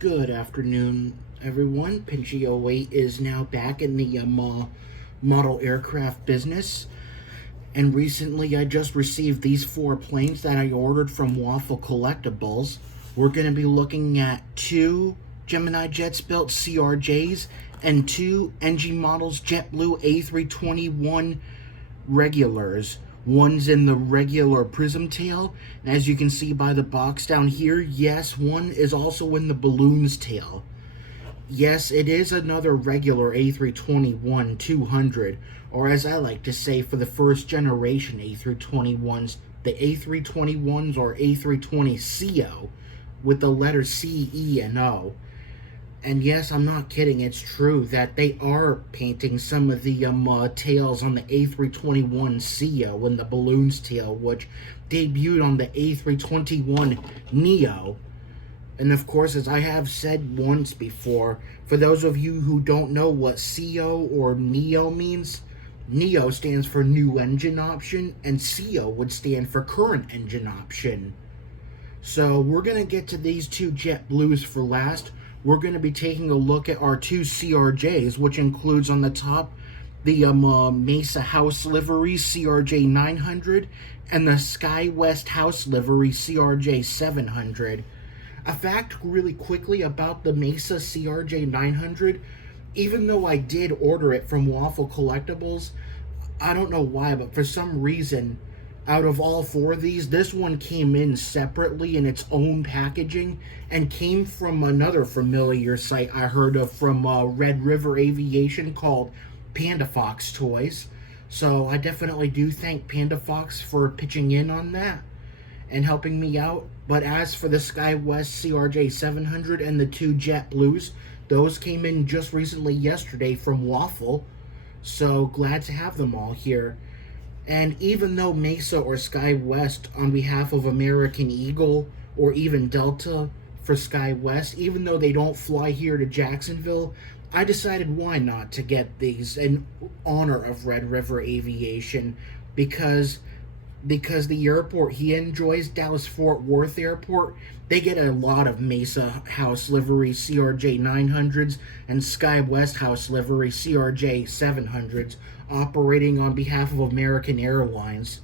Good afternoon, everyone. Pinchy08 is now back in the model aircraft business. And recently I just received these 4 planes that I ordered from Waffle Collectibles. We're going to be looking at 2 GeminiJets built CRJs and 2 NG models JetBlue A321 regulars. One's in the regular prism tail, and as you can see by the box down here, yes, one is also in the balloons tail. Yes, it is another regular A321-200, or as I like to say, for the first generation A321s, the A321s or A320ceo, with the letters C, E, and O. And yes, I'm not kidding, it's true that they are painting some of the tails on the A321ceo and the balloons tail, which debuted on the A321neo. And of course, as I have said once before, for those of you who don't know what CEO or neo means, neo stands for new engine option, and ceo would stand for current engine option. So we're going to get to these 2 JetBlues for last. We're going to be taking a look at our 2 CRJs, which includes on the top the Mesa house livery CRJ 900 and the SkyWest house livery CRJ 700. A fact really quickly about the Mesa CRJ 900, even though I did order it from Waffle Collectibles, I don't know why, but for some reason, out of all 4 of these, this one came in separately in its own packaging and came from another familiar site I heard of from RedRiverAviation called Panda Fox Toys. So I definitely do thank Panda Fox for pitching in on that and helping me out. But as for the SkyWest CRJ 700 and the 2 JetBlues, those came in just recently yesterday from Waffle. So glad to have them all here. And even though Mesa or SkyWest on behalf of American Eagle or even Delta for SkyWest, even though they don't fly here to Jacksonville, I decided why not to get these in honor of Red River Aviation because the airport he enjoys, Dallas-Fort Worth Airport, they get a lot of Mesa house livery CRJ 900s and SkyWest house livery CRJ 700s operating on behalf of American Airlines.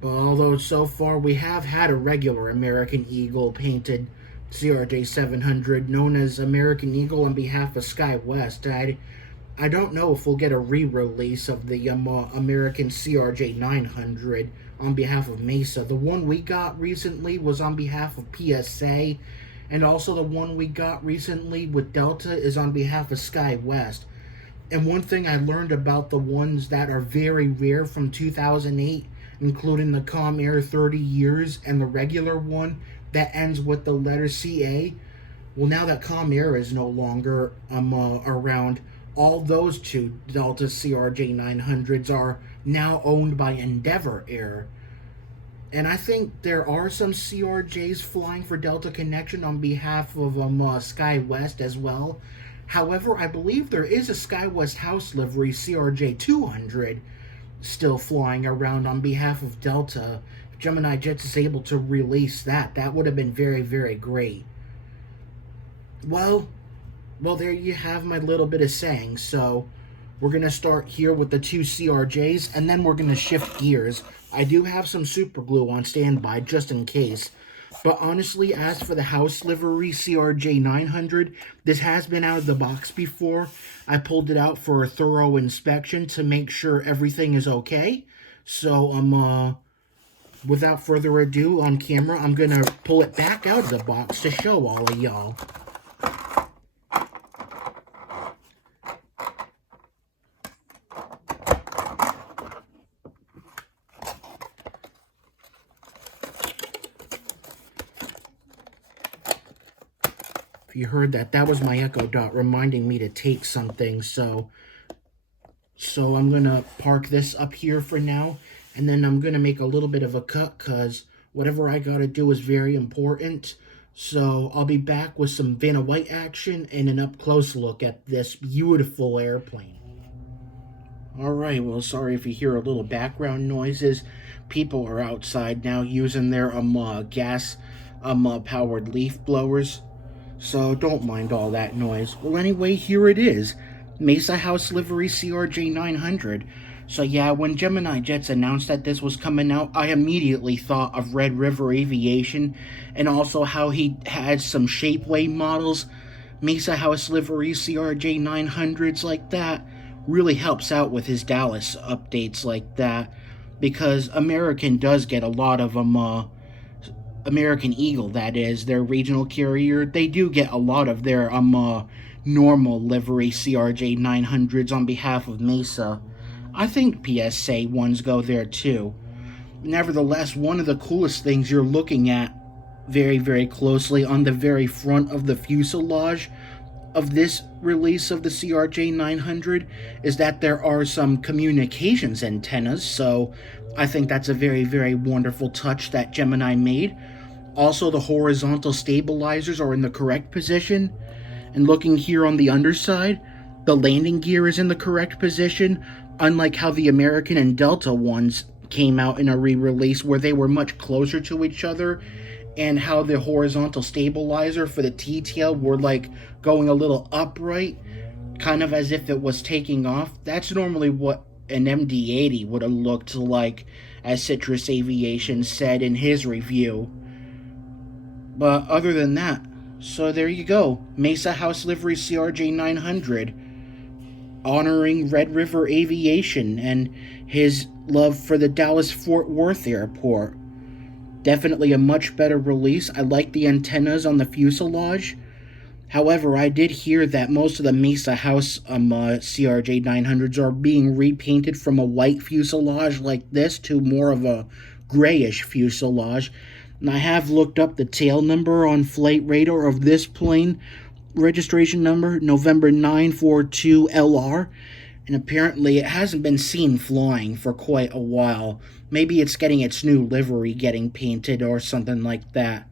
But although so far we have had a regular American Eagle painted CRJ 700 known as American Eagle on behalf of SkyWest, I don't know if we'll get a re-release of the American CRJ 900 on behalf of Mesa. The one we got recently was on behalf of PSA, and also the one we got recently with Delta is on behalf of SkyWest. And one thing I learned about the ones that are very rare from 2008, including the Comair 30 years and the regular one that ends with the letter CA, well, now that Comair is no longer around, all those 2 Delta CRJ 900s are now owned by Endeavor Air. And I think there are some CRJs flying for Delta Connection on behalf of SkyWest as well. However, I believe there is a SkyWest house livery CRJ 200 still flying around on behalf of Delta. If GeminiJets is able to release that, that would have been very, very great. Well, there you have my little bit of saying. So we're going to start here with the 2 CRJs, and then we're going to shift gears. I do have some super glue on standby just in case. But honestly, as for the house livery CRJ 900, this has been out of the box before. I pulled it out for a thorough inspection to make sure everything is okay. So, without further ado, on camera, I'm going to pull it back out of the box to show all of y'all. If you heard that, that was my Echo Dot reminding me to take something, so I'm going to park this up here for now, and then I'm going to make a little bit of a cut, because whatever I got to do is very important. So I'll be back with some Vanna White action and an up-close look at this beautiful airplane. Alright, well, sorry if you hear a little background noises. People are outside now using their gas powered leaf blowers. so don't mind all that noise. Well, anyway, here it is. Mesa House Livery CRJ 900. So yeah, when GeminiJets announced that this was coming out, I immediately thought of RedRiverAviation, and also how he had some Shapeway models. Mesa House Livery CRJ 900s like that really helps out with his Dallas updates like that, because American does get a lot of them, American Eagle, that is, their regional carrier, they do get a lot of their normal livery CRJ 900s on behalf of Mesa. I think PSA ones go there too. Nevertheless, one of the coolest things you're looking at very, very closely on the very front of the fuselage of this release of the CRJ 900 is that there are some communications antennas, so I think that's a very, very wonderful touch that Gemini made. Also, the horizontal stabilizers are in the correct position, and looking here on the underside, the landing gear is in the correct position, unlike how the American and Delta ones came out in a re-release where they were much closer to each other, and how the horizontal stabilizer for the T-tail were like going a little upright, kind of as if it was taking off. That's normally what an MD-80 would have looked like, as Citrus Aviation said in his review. But other than that, so there you go. Mesa House Livery CRJ 900, honoring Red River Aviation and his love for the Dallas-Fort Worth airport. Definitely a much better release. I like the antennas on the fuselage. However, I did hear that most of the Mesa House CRJ 900s are being repainted from a white fuselage like this to more of a grayish fuselage. And I have looked up the tail number on Flight Radar of this plane, registration number November 942LR, and apparently it hasn't been seen flying for quite a while. Maybe it's getting its new livery getting painted or something like that.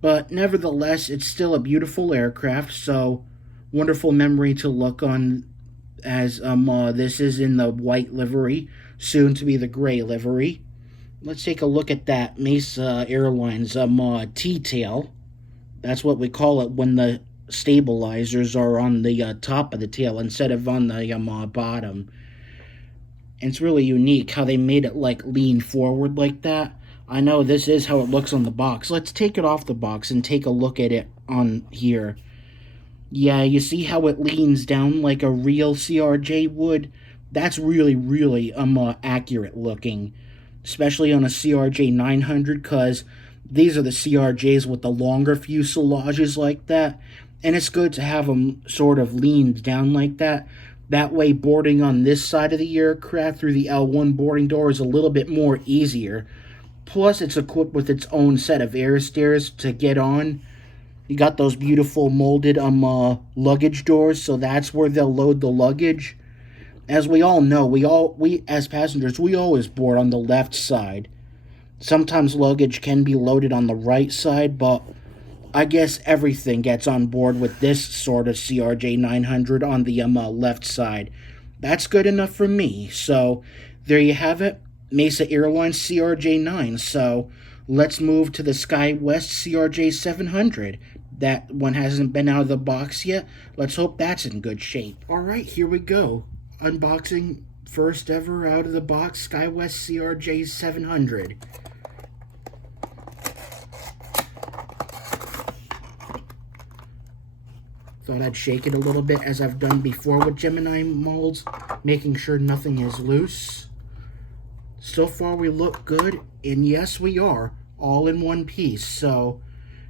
But nevertheless, it's still a beautiful aircraft, so wonderful memory to look on, as this is in the white livery, soon to be the gray livery. Let's take a look at that Mesa Airlines T-tail. That's what we call it when the stabilizers are on the top of the tail instead of on the bottom. And it's really unique how they made it like lean forward like that. I know this is how it looks on the box. Let's take it off the box and take a look at it on here. Yeah, you see how it leans down like a real CRJ would? That's really, really accurate looking, especially on a CRJ 900, because these are the CRJs with the longer fuselages like that, and it's good to have them sort of leaned down like that. That way, boarding on this side of the aircraft through the L1 boarding door is a little bit more easier. Plus, it's equipped with its own set of air stairs to get on. You got those beautiful molded luggage doors, so that's where they'll load the luggage. As we all know, we as passengers, we always board on the left side. Sometimes luggage can be loaded on the right side, but I guess everything gets on board with this sort of CRJ 900 on the left side. That's good enough for me. So there you have it, Mesa Airlines CRJ 9. So let's move to the SkyWest CRJ 700. That one hasn't been out of the box yet. Let's hope that's in good shape. Alright, here we go. Unboxing first ever out of the box SkyWest CRJ 700. Thought I'd shake it a little bit as I've done before with Gemini molds, making sure nothing is loose. So far we look good, and yes we are, all in one piece. So,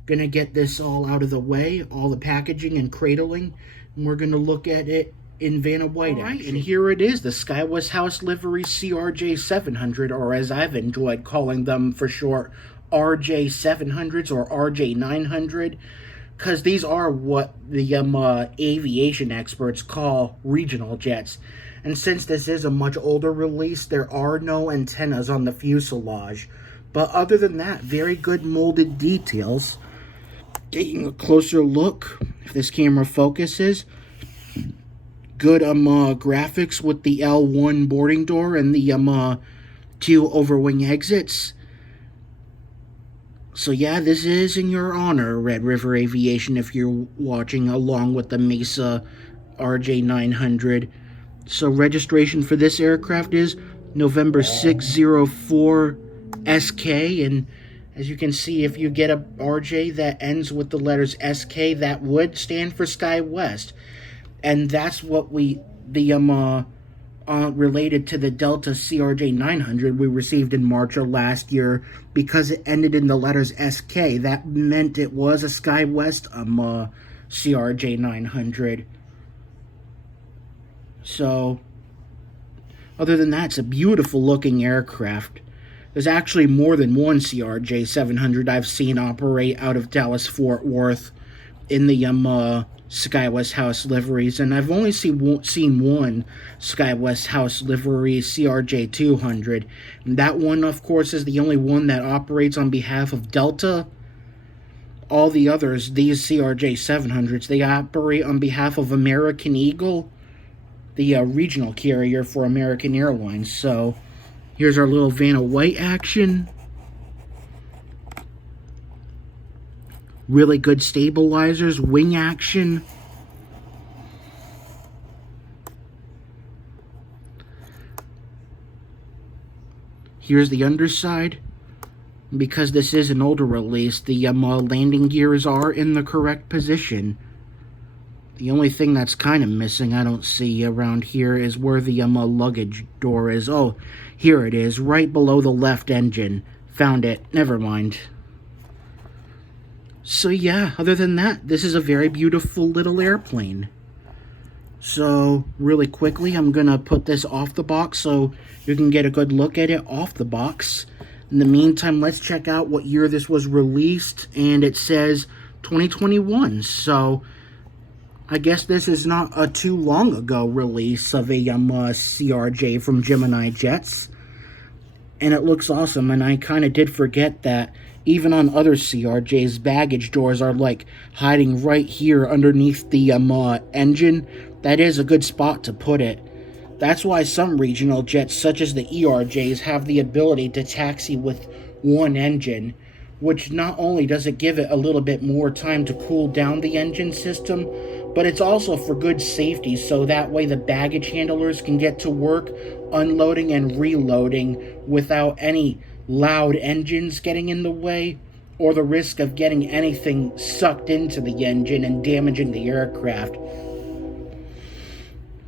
gonna get this all out of the way, all the packaging and cradling, and we're gonna look at it in Vanna White action. And here it is, the SkyWest House Livery CRJ 700, or as I've enjoyed calling them for short, RJ 700s or RJ 900. Because these are what the aviation experts call regional jets. And since this is a much older release, there are no antennas on the fuselage. But other than that, very good molded details. Taking a closer look, if this camera focuses, good graphics with the L1 boarding door and the two overwing exits. So yeah, this is in your honor, Red River Aviation, if you're watching along with the Mesa RJ900. So registration for this aircraft is November 604 SK, and as you can see, if you get a RJ that ends with the letters SK, that would stand for SkyWest. And that's what related to the Delta CRJ 900 we received in March of last year, because it ended in the letters SK. That meant it was a SkyWest CRJ 900. So, other than that, it's a beautiful looking aircraft. There's actually more than one CRJ 700 I've seen operate out of Dallas Fort Worth in the SkyWest House liveries, and I've only seen one SkyWest House livery, CRJ 200. And that one, of course, is the only one that operates on behalf of Delta. All the others, these CRJ 700s, they operate on behalf of American Eagle, the regional carrier for American Airlines. So here's our little Vanna White action. Really good stabilizers, wing action. Here's the underside. Because this is an older release, the landing gears are in the correct position. The only thing that's kind of missing, I don't see around here, is where the luggage door is. Oh, here it is, right below the left engine. Found it. Never mind. So yeah, other than that, this is a very beautiful little airplane. So really quickly, I'm going to put this off the box so you can get a good look at it off the box. In the meantime, let's check out what year this was released, and it says 2021. So I guess this is not a too long ago release of a CRJ from GeminiJets. And it looks awesome, and I kind of did forget that even on other CRJs, baggage doors are like hiding right here underneath the engine. That is a good spot to put it. That's why some regional jets, such as the ERJs, have the ability to taxi with one engine, which not only does it give it a little bit more time to cool down the engine system, but it's also for good safety, so that way the baggage handlers can get to work unloading and reloading without any loud engines getting in the way, or the risk of getting anything sucked into the engine and damaging the aircraft.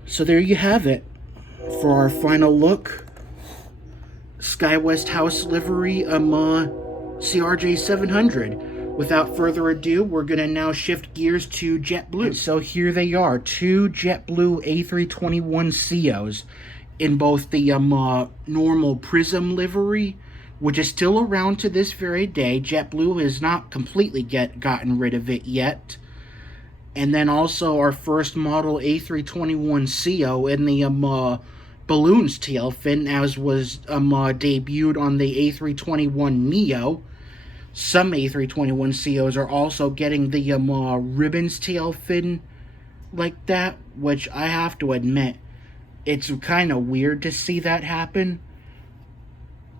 So there you have it. For our final look, SkyWest House livery CRJ 700. Without further ado, we're going to now shift gears to JetBlue. And so here they are, two JetBlue A321ceos in both the normal Prism livery, which is still around to this very day. JetBlue has not completely gotten rid of it yet. And then also our first model A321ceo in the balloons tail fin, as was debuted on the A321neo. Some A321ceos are also getting the ribbons tail fin like that, which I have to admit, it's kind of weird to see that happen.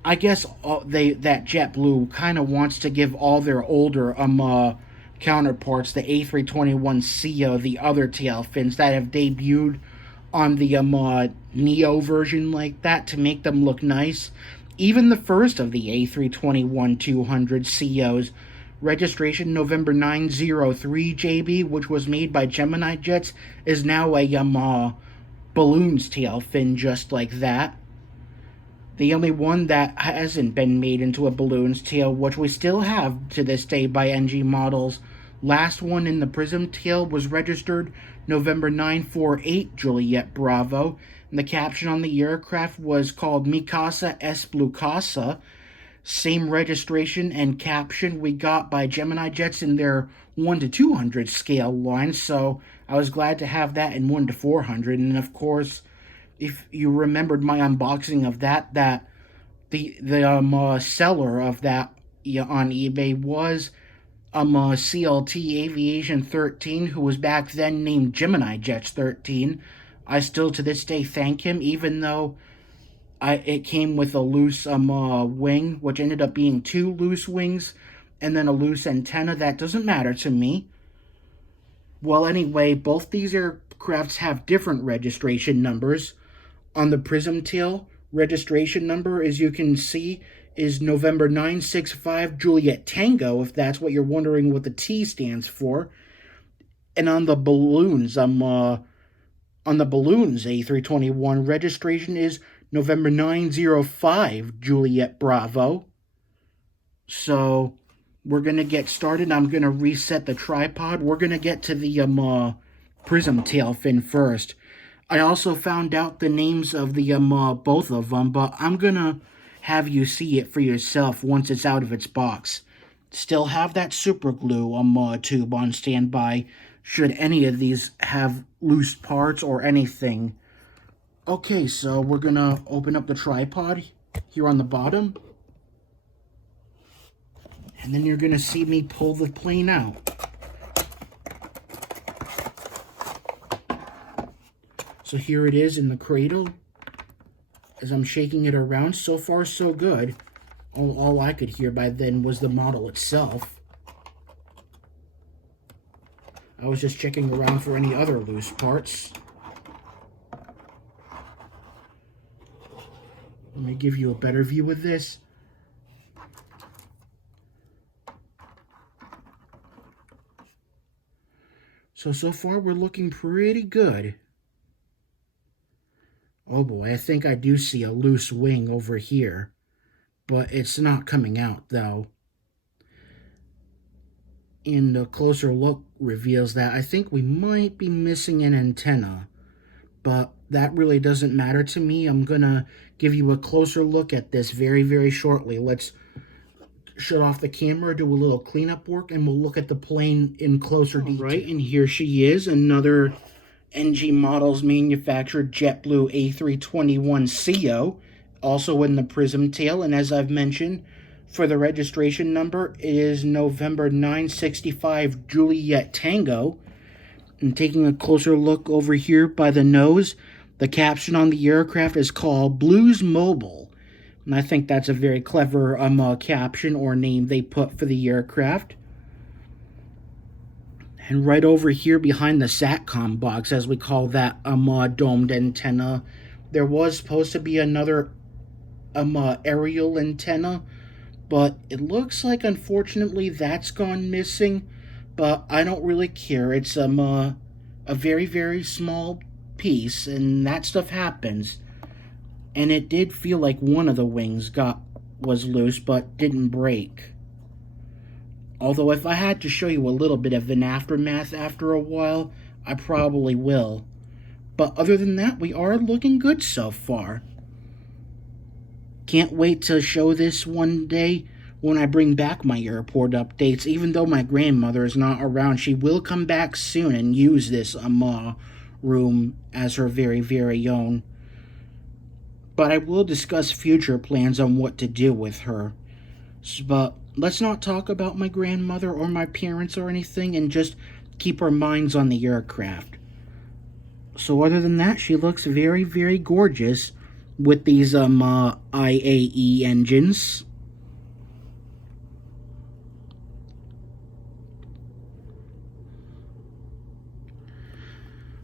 I guess that JetBlue kind of wants to give all their older counterparts, the A321ceo, the other tail fins that have debuted on the Neo version like that, to make them look nice. Even the first of the A321-200ceos, registration November 903 JB, which was made by GeminiJets, is now a balloons tail fin just like that. The only one that hasn't been made into a balloons tail, which we still have to this day by NG models, last one in the Prism tail was registered November 948 Juliet Bravo, and the caption on the aircraft was called Mi Casa es Blue Casa. Same registration and caption we got by GeminiJets in their 1 to 200 scale line, so I was glad to have that in 1 to 400. And of course, if you remembered my unboxing of that the seller of that on eBay was CLT Aviation 13, who was back then named GeminiJets 13. I still to this day thank him, even though it came with a loose wing, which ended up being 2 loose wings. and then a loose antenna. That doesn't matter to me. Well, anyway, both these aircrafts have different registration numbers. On the Prism Tail, registration number, as you can see, is November 965 Juliet Tango, if that's what you're wondering what the T stands for. And on the balloons, A321, registration is November 905 Juliet Bravo. So we're going to get started. I'm going to reset the tripod. We're going to get to the Prism Tail fin first. I also found out the names of the both of them, but I'm going to have you see it for yourself once it's out of its box. Still have that super glue tube on standby should any of these have loose parts or anything. Okay, so we're going to open up the tripod here on the bottom. And then you're going to see me pull the plane out. So here it is in the cradle. As I'm shaking it around, so far so good. All I could hear by then was the model itself. I was just checking around for any other loose parts. Let me give you a better view of this. So far we're looking pretty good. Oh boy, I think I do see a loose wing over here. But it's not coming out, though. And a closer look reveals that I think we might be missing an antenna. But that really doesn't matter to me. I'm going to give you a closer look at this very, very shortly. Let's shut off the camera, do a little cleanup work, and we'll look at the plane in closer detail. Right, and here she is, another NG Models manufactured JetBlue A321ceo, also in the Prism Tail, and as I've mentioned, for the registration number, it is November 965 Juliet Tango. And taking a closer look over here by the nose, the caption on the aircraft is called Blues Mobile. And I think that's a very clever caption or name they put for the aircraft. And right over here behind the SATCOM box, as we call that domed antenna, there was supposed to be another aerial antenna, but it looks like unfortunately that's gone missing. But I don't really care. It's a very, very small piece, and that stuff happens. And it did feel like one of the wings was loose, but didn't break. Although if I had to show you a little bit of an aftermath after a while, I probably will. But other than that, we are looking good so far. Can't wait to show this one day when I bring back my airport updates. Even though my grandmother is not around, she will come back soon and use this room as her very, very own. But I will discuss future plans on what to do with her. But let's not talk about my grandmother or my parents or anything, and just keep our minds on the aircraft. So other than that, she looks very, very gorgeous with these IAE engines.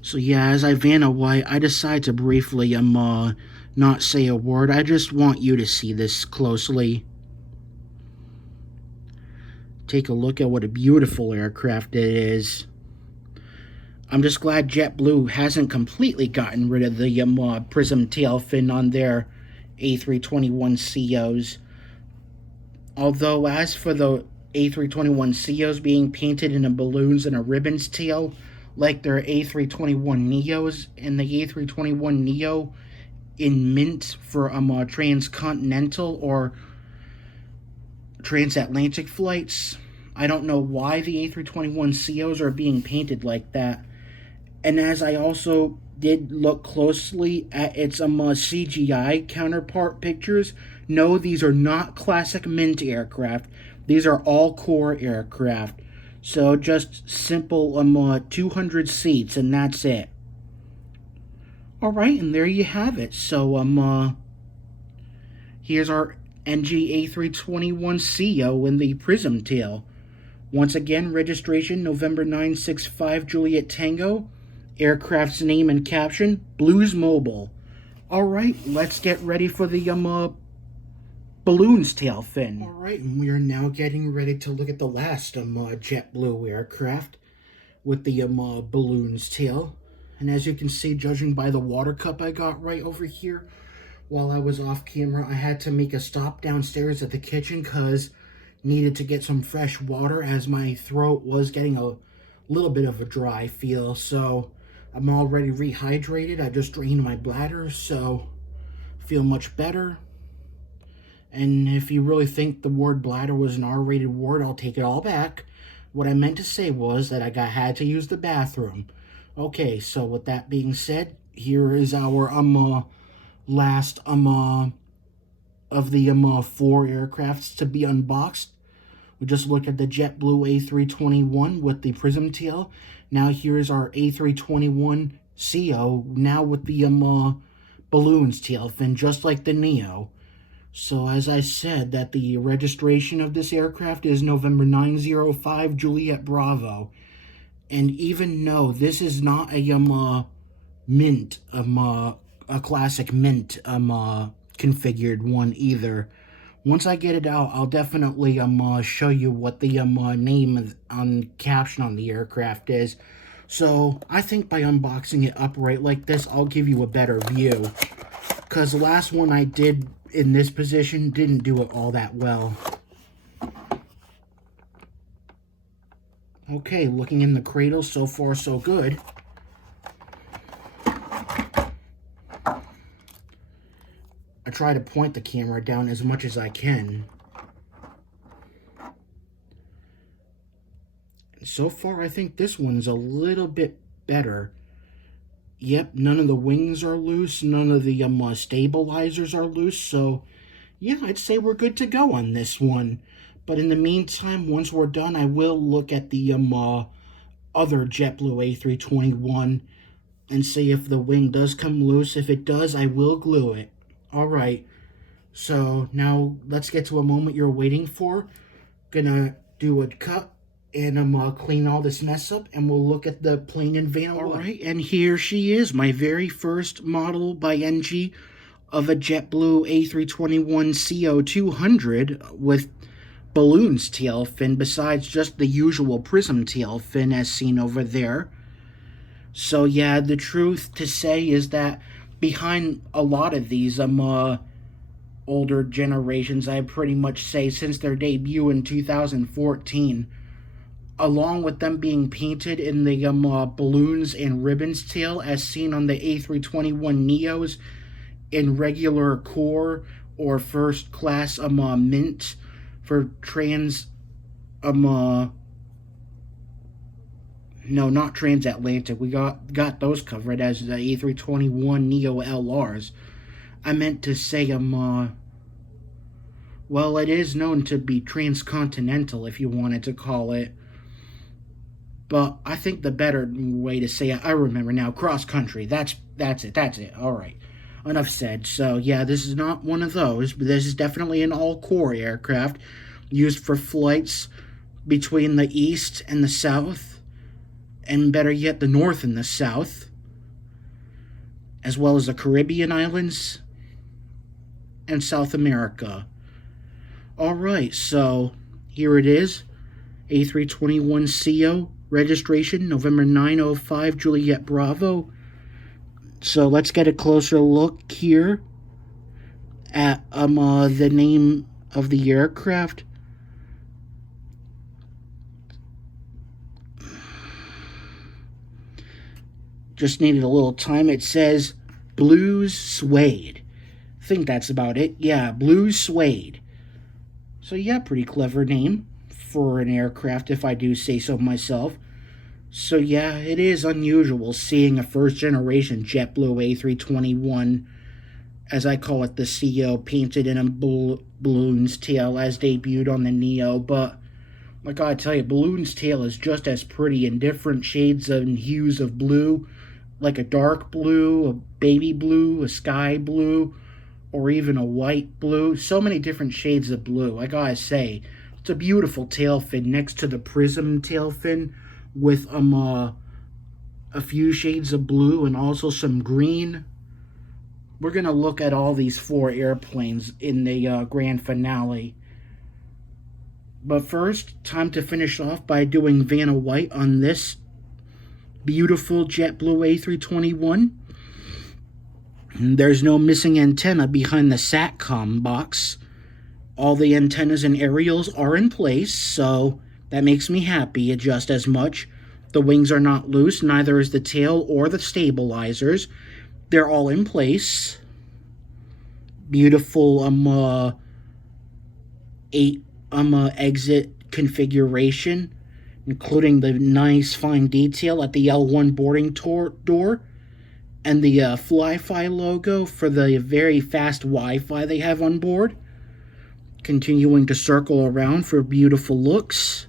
So yeah, as I van away, I decide to briefly not say a word. I just want you to see this closely. Take a look at what a beautiful aircraft it is. I'm just glad JetBlue hasn't completely gotten rid of the Prism tail fin on their A321ceos. Although, as for the A321ceos being painted in a balloons and a ribbons tail, like their A321neos and the A321neo in mint for transcontinental or transatlantic flights, I don't know why the A321ceos are being painted like that. And as I also did look closely at its CGI counterpart pictures, no, these are not classic mint aircraft. These are all core aircraft. So just simple 200 seats, and that's it. Alright, and there you have it. So here's our NG A321ceo in the prism tail. Once again, registration November 965 Juliet Tango. Aircraft's name and caption, Blues Mobile. Alright, let's get ready for the balloon's tail fin. Alright, and we are now getting ready to look at the last JetBlue aircraft with the balloon's tail. And as you can see, judging by the water cup I got right over here, while I was off camera, I had to make a stop downstairs at the kitchen because needed to get some fresh water as my throat was getting a little bit of a dry feel. So I'm already rehydrated. I just drained my bladder, so I feel much better. And if you really think the word bladder was an R-rated word, I'll take it all back. What I meant to say was that I had to use the bathroom. Okay, so with that being said, here is our last of the 4 aircrafts to be unboxed. We just looked at the JetBlue A321 with the prism tail. Now here is our A321ceo, now with the balloon's tail fin, just like the Neo. So as I said, that the registration of this aircraft is November 905 Juliet Bravo. And even though this is not a mint, a classic mint configured one either. Once I get it out, I'll definitely show you what the name on caption on the aircraft is. So I think by unboxing it upright like this, I'll give you a better view. Because the last one I did in this position didn't do it all that well. Okay, looking in the cradle, so far so good. I try to point the camera down as much as I can. So far, I think this one's a little bit better. Yep, none of the wings are loose, none of the stabilizers are loose, so yeah, I'd say we're good to go on this one. But in the meantime, once we're done, I will look at the other JetBlue A321 and see if the wing does come loose. If it does, I will glue it. Alright, so now let's get to a moment you're waiting for. Gonna do a cut and clean all this mess up, and we'll look at the plane in van. Alright, and here she is, my very first model by NG of a JetBlue A321ceo 200 with balloon's tail fin, besides just the usual prism tail fin as seen over there. So yeah, the truth to say is that behind a lot of these older generations, I pretty much say since their debut in 2014, along with them being painted in the balloons and ribbons tail as seen on the A321 Neos in regular core or first class mint for no, not transatlantic. We got those covered as the A321 Neo LRs. I meant to say well, it is known to be transcontinental, if you wanted to call it. But I think the better way to say it, I remember now, cross country. That's it. All right. Enough said. So yeah, this is not one of those, but this is definitely an all-core aircraft used for flights between the east and the south, and better yet, the north and the south, as well as the Caribbean islands and South America. Alright, so here it is, A321ceo, registration November 905 Juliet Bravo. So let's get a closer look here at the name of the aircraft. Just needed a little time. It says Blues Suede. I think that's about it. Yeah, Blues Suede. So yeah, pretty clever name for an aircraft, if I do say so myself. So yeah, it is unusual seeing a first-generation JetBlue A321, as I call it, the CEO, painted in a balloon's tail as debuted on the Neo. But I gotta tell you, balloon's tail is just as pretty in different shades and hues of blue, like a dark blue, a baby blue, a sky blue, or even a white blue. So many different shades of blue. I gotta say, it's a beautiful tail fin next to the prism tail fin with a few shades of blue and also some green. We're gonna look at all these 4 airplanes in the grand finale. But first, time to finish off by doing Vanna White on this beautiful JetBlue A321. There's no missing antenna behind the SATCOM box. All the antennas and aerials are in place, so that makes me happy just as much. The wings are not loose, neither is the tail or the stabilizers. They're all in place. Beautiful 8 exit configuration, including the nice fine detail at the L1 boarding door and the Fly-Fi logo for the very fast Wi-Fi they have on board. Continuing to circle around for beautiful looks.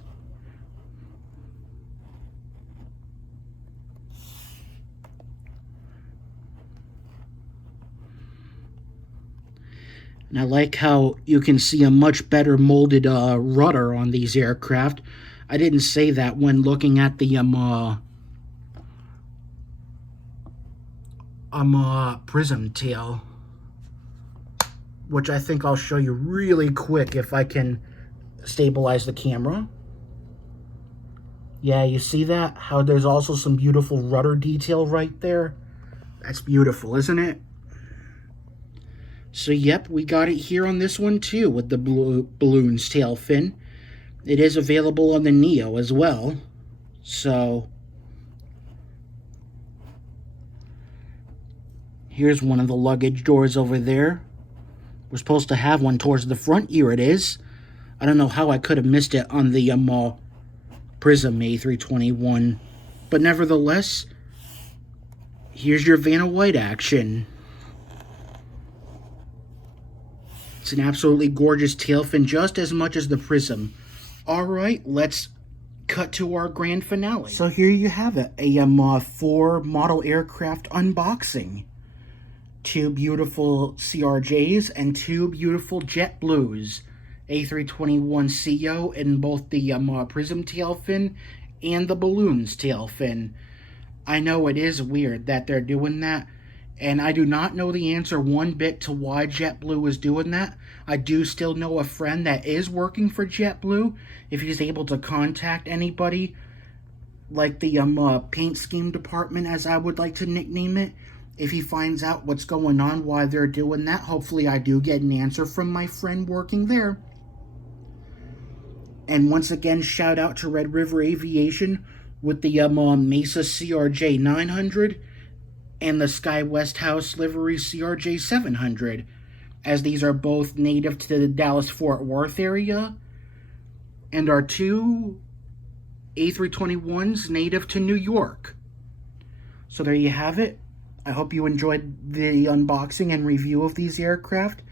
And I like how you can see a much better molded rudder on these aircraft. I didn't say that when looking at the prism tail, which I think I'll show you really quick if I can stabilize the camera. Yeah, you see that? How there's also some beautiful rudder detail right there? That's beautiful, isn't it? So, yep, we got it here on this one, too, with the balloon's tail fin. It is available on the Neo as well. So, here's one of the luggage doors over there. We're supposed to have one towards the front. Here it is. I don't know how I could have missed it on the Prism A321. But nevertheless, here's your Vanna White action. It's an absolutely gorgeous tail fin, just as much as the Prism. Alright, let's cut to our grand finale. So here you have it, a 4 model aircraft unboxing. 2 beautiful CRJs and 2 beautiful JetBlues. A321ceo in both the Prism tail fin and the balloon's tail fin. I know it is weird that they're doing that, and I do not know the answer one bit to why JetBlue is doing that. I do still know a friend that is working for JetBlue. If he's able to contact anybody, like the paint scheme department, as I would like to nickname it, if he finds out what's going on, why they're doing that, hopefully I do get an answer from my friend working there. And once again, shout out to Red River Aviation with the Mesa CRJ 900 and the SkyWest House livery CRJ 700, as these are both native to the Dallas-Fort Worth area and are 2 A321s native to New York. So there you have it. I hope you enjoyed the unboxing and review of these aircraft.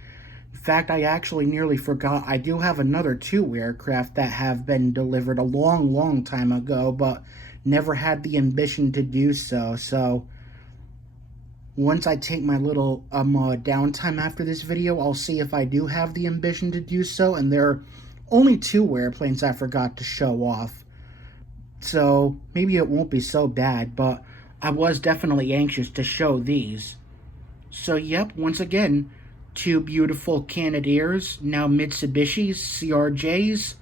In fact, I actually nearly forgot. I do have another 2 aircraft that have been delivered a long time ago, but never had the ambition to do so. So once I take my little downtime after this video, I'll see if I do have the ambition to do so. And there are only 2 airplanes I forgot to show off. So maybe it won't be so bad, but I was definitely anxious to show these. So yep, once again, 2 beautiful Canadairs, now Mitsubishis, CRJs,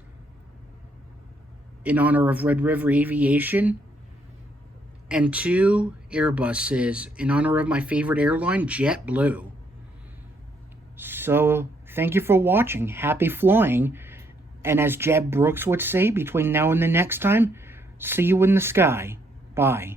in honor of Red River Aviation, and 2 Airbuses in honor of my favorite airline, JetBlue. So, thank you for watching. Happy flying. And as Jeb Brooks would say, between now and the next time, see you in the sky. Bye.